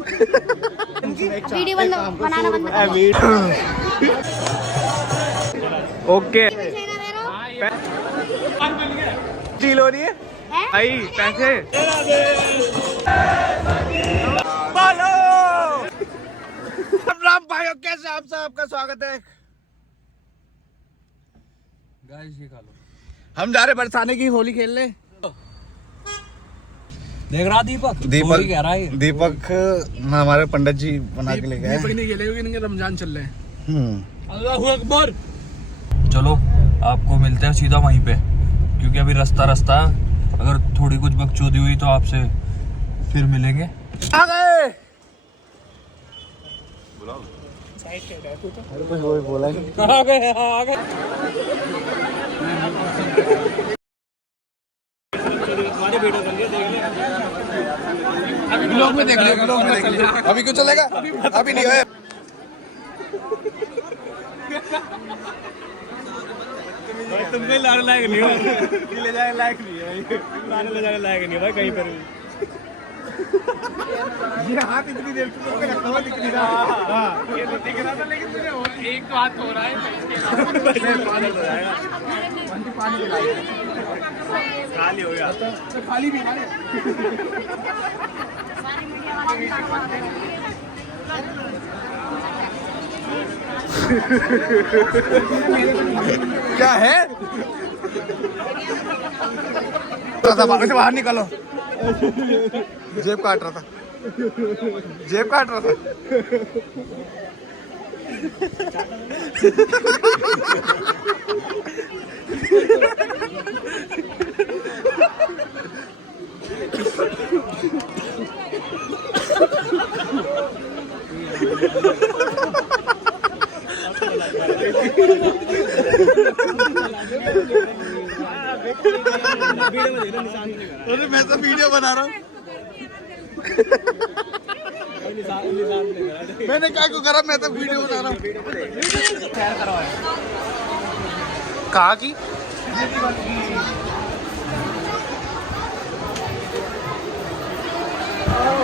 Video बनाना बंद कर। Okay deal हो रही है आई पैसे बोलो। राम भाइयों कैसे आप सब, आपका स्वागत है। गाइस ये खा लो। हम जा रहे बरसाने की होली खेलने। देख रहा दीपक कह रहा है। दीपक हमारे पंडित जी बना के ले गए। दीपक नहीं खेलेगा क्योंकि इनके रमजान चल रहे हैं। अल्लाहू अकबर। चलो आपको मिलते हैं सीधा वहीं पे, क्योंकि अभी रास्ता अगर थोड़ी कुछ बकचोदी हुई तो आपसे फिर मिलेंगे। आ गए। आ गए। ब्लॉग में देख लियो। अभी क्यों चलेगा? अभी नहीं है। तुमको लाने लायक नहीं हो, ले जाने लायक नहीं है, ले जाने लायक नहीं है भाई कहीं पर भी। ये हाथ इतनी देर से रखा हुआ दिख नहीं रहा। ये तो दिख रहा था लेकिन तुझे एक तो हाथ हो रहा है। पानी खाली हो गया तो खाली भी क्या है? बाहर निकालो। जेब काट रहा था। अरे मैं तो वीडियो बना रहा हूँ। मैंने क्या क्यों करा, मैं तो वीडियो बना रहा हूँ। कहाँ की?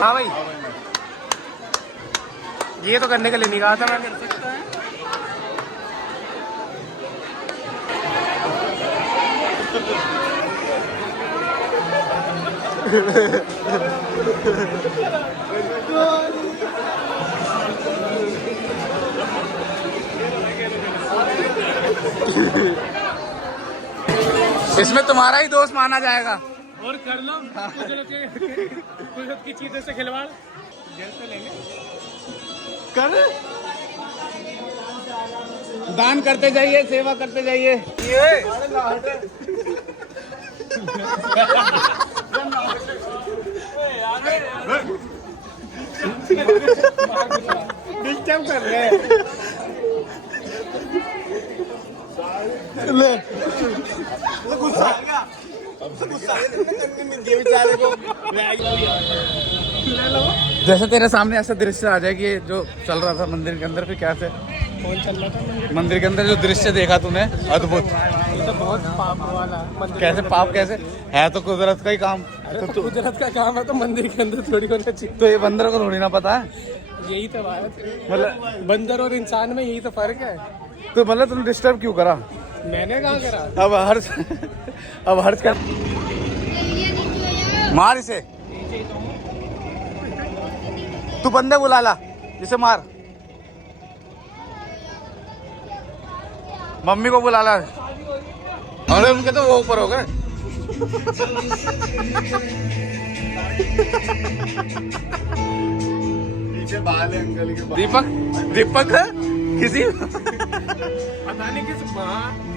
हाँ भाई, ये तो करने के लिए नहीं कहा था मैंने। इसमें तुम्हारा ही दोस्त माना जाएगा। और कर लो कुदरत की चीजों से खिलवाड़। कर दान करते जाइए, सेवा करते जाइए। डिस्टर्ब कर रहे हैं। ले गुस्सा आ गया। जैसे तेरे सामने ऐसा दृश्य आ जाए कि जो चल रहा था मंदिर के अंदर, फिर क्या से कौन चल रहा था मंदिर के अंदर जो दृश्य देखा तूने, अद्भुत। तो बहुत पाप वाला कैसे पाप? कैसे है तो कुदरत का ही काम। तो कुदरत का काम है तो मंदिर के अंदर थोड़ी होना चाहिए। तो ये बंदर को थोड़ी ना पता है। यही तो बात है, मतलब बंदर और इंसान में यही तो फर्क है। तो मतलब तुमने डिस्टर्ब क्यों करा? मैंने कहाँ करा? अब हर्ष कर मार इसे। तू बंदे बुला ला, इसे मार। मम्मी को बुला ला। अरे उनके तो वो ऊपर हो गए। पीछे बाल है अंकल के। दीपक है किसी पता नहीं किस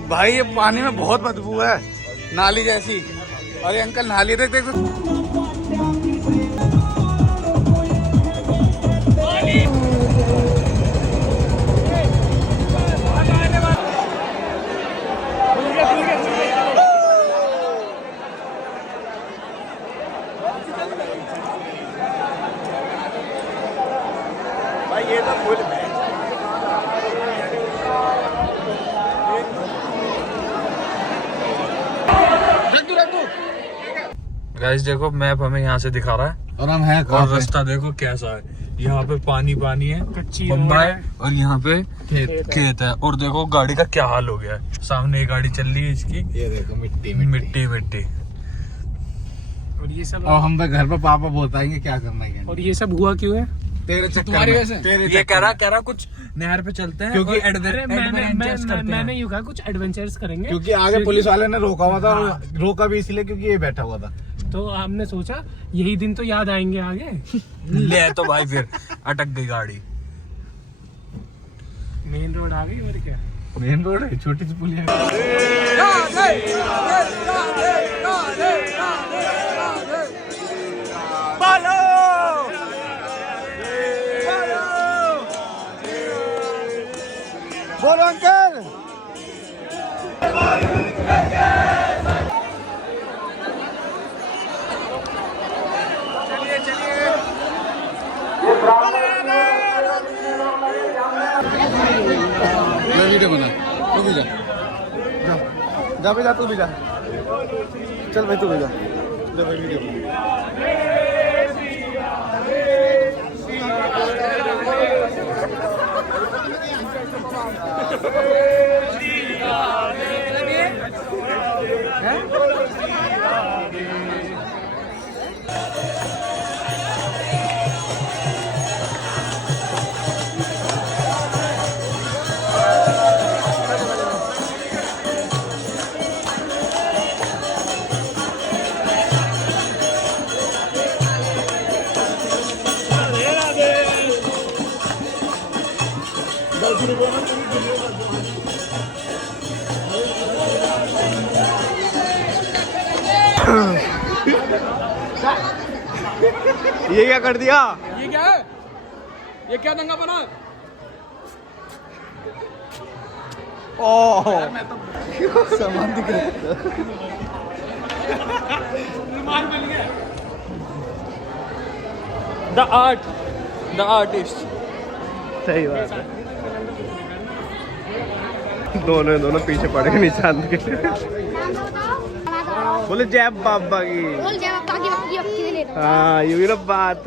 भाई, ये पानी में बहुत बदबू है, नाली जैसी। अरे अंकल नाली देख। भाई ये तो फुल है। गाइस देखो मैप हमें यहाँ से दिखा रहा है और हम हैं और रास्ता देखो कैसा है, यहाँ पे पानी पानी है, कच्ची बम्बा है, और यहाँ पे खेत है। और देखो गाड़ी का क्या हाल हो गया है, सामने एक गाड़ी चल रही है इसकी, ये देखो मिट्टी मिट्टी मिट्टी। और ये सब, और हम तो घर पे पापा बताएंगे क्या करना है। और ये सब हुआ क्यों है? तेरे चक्कर तुम्हारी में, वजह से तेरे ये चक्कर कह रहा कुछ नहर पे चलते हैं, क्योंकि- और एडवेंचर्स करते मैंने हैं। यूँ कहा कुछ एडवेंचर्स करेंगे, क्योंकि आगे पुलिस वाले ने रोका हुआ था, और रोका भी इसलिए क्योंकि ये बैठा हुआ था। तो हमने सोचा यही दिन तो याद आएंगे आगे। ले तो भाई फिर अटक गई गाड़ी। मेन रोड आ गई और क्या। मेन रोड है, छोटी सी पुलिया। बोलो अंकल। वीडियो बना, तू भी जा, जा भाई, जा तू भी जा, चल भाई तू भी जा, ले भाई वीडियो बना। ये क्या कर दिया? ये क्या है? ये क्या दंगा बना? ओह सामान दिख रहा है। The artist. सही बात है। दोनों पीछे पड़ गए निशान के। बोले जय बाबा की। बोल जय बाबा की बाकी बाकी ले। हाँ ये भी ना बात।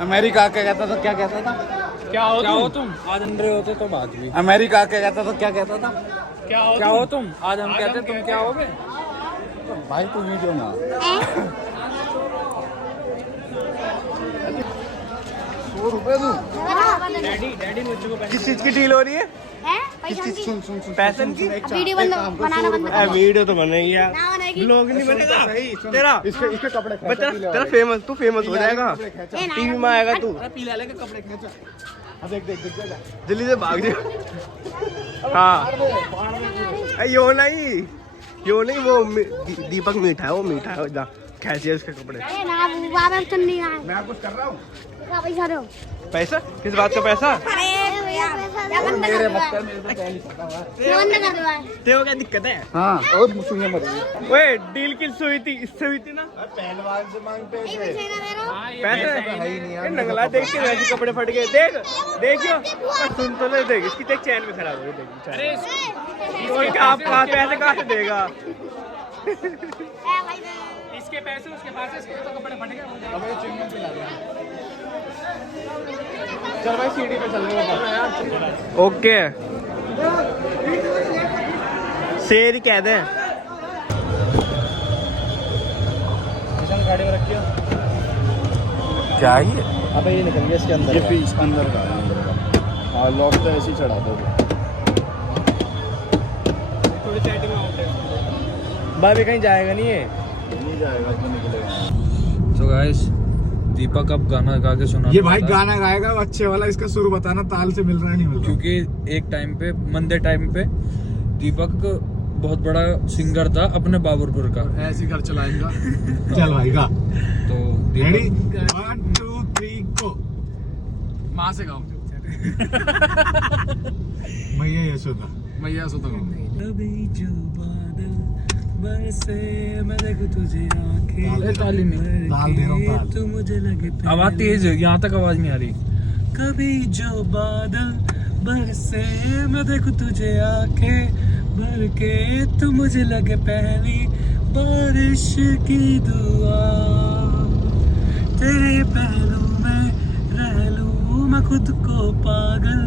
अमेरिका क्या कहता था, क्या कहता था? क्या हो तुम? आज अंडे होते तो बात भी। अमेरिका क्या कहता था, क्या कहता था? क्या हो तुम? आज हम कहते तुम क्या होगे? भाई तू वीडियो ना। 100 रुपए दूं? डैडी मुझे को किस चीज की डील हो रही है? पैसा की सुन पैसन की? वीडियो बनाना बंद कर। वीडियो तो बनेगी यार। ना बनेगी। ब्लॉग नहीं बनेगा तेरा। इसके कपड़े तेरा फेमस, तू फेमस हो जाएगा, टीवी में आएगा तू। पीला लेके कपड़े खींचा। देख जल्दी से भाग जा। हाँ यो नहीं वो दीपक मीठा है, वो मीठा है, जा खींचिए उसके कपड़े। अरे ना बुआ में चुन नहीं आए। मैं कुछ कर रहा हूँ। क्या पैसा दो? पैसा किस बात का पैसा? अरे भैया पैसा दो। मेरे मत कर, मेरे को पहले पता हुआ है। बंद कर दो। तेरे क्या दिक्कत है? हाँ और सुनिए मत। ओए डील किससे हुई थी? इससे हुई थी ना? पहलवान से मांग नहीं पैसे ना दे रहा। पैसे है ही नहीं यार। नंगला देख के वैसे कपड़े फट गए। देखियो पर सुन तो ले, देख इसकी देख चैन में खराब हो गई। अरे और क्या आप पैसे कहाँ से देगा? इसके पैसे उसके पास है, इसके तो कपड़े फट गए। चल भाई सीढ़ी पे चल रहे। ओके शेर कह दे। गाड़ी में रखियो। क्या ही है? अबे ये निकल गया इसके अंदर। ये पीस अंदर का। हाँ लॉक तो ऐसे ही चढ़ा दो। थोड़ी सेटिंग आउट है। भाई कहीं जाएगा नहीं है। नहीं जाएगा तो निकलेगा। तो गाइस दीपक अब गाना गा के सुना। ये भाई गाना गाएगा अच्छे वाला, इसका सुर बताना ताल से मिल रहा है नहीं मिल रहा। क्योंकि एक टाइम पे मंदे टाइम पे दीपक बहुत बड़ा सिंगर था अपने बाबरपुर का। ऐसे घर चलाएगा। चल भाई गा। तो रेडी 1 2 3 गो। माँ से गाओ। मैया यशोदा, मैया यशोदा गाओ। कभी जो बादल बरसे मैं देखूं तुझे आंखें ताली में ताल दे रहा हूँ, ताल। तू मुझे लगे आवाज तेज है, यहाँ तक आवाज नहीं आ रही। कभी जो बादल बरसे मैं देखूं तुझे आंखें बल्कि तू मुझे लगे पहली बारिश की दुआ, तेरे पहलू में रह लूं मैं खुद को पागल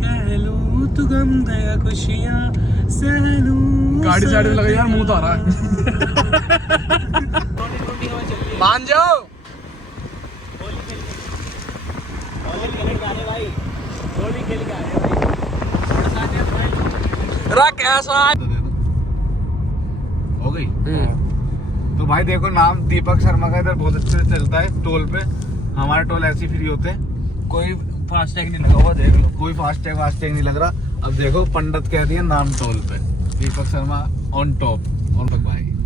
कह लूं, तू गम दया खुशियां सह लूं। गाड़ी साइड में लगा यार, मुंह तो आ रहा है। मान जाओ। रख ऐसा हो गई। तो भाई देखो, नाम दीपक शर्मा का इधर बहुत अच्छे से चलता है टोल पे। हमारे टोल ऐसे फ्री होते हैं, कोई फास्टैग नहीं लगा हुआ, देख लो। कोई फास्टैग वास्टैग नहीं लग रहा। अब देखो पंडित कह दिया नाम टोल पे, दीपक शर्मा ऑन टॉप। और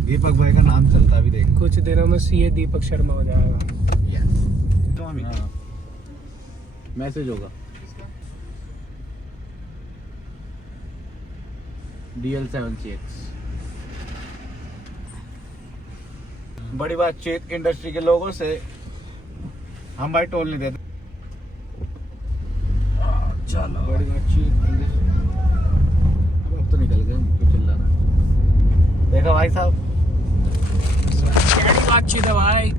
दीपक भाई का नाम चलता भी देख। कुछ दिनों में सीए दीपक शर्मा हो जाएगा। मैसेज होगा DL7CX। बड़ी बातचीत इंडस्ट्री के लोगों से, हम भाई टोल नहीं देते। चलो बड़ी बातचीत अब तो निकल गए, क्यों चिल्ला रहा। देखा भाई साहब, बातचीत है भाई।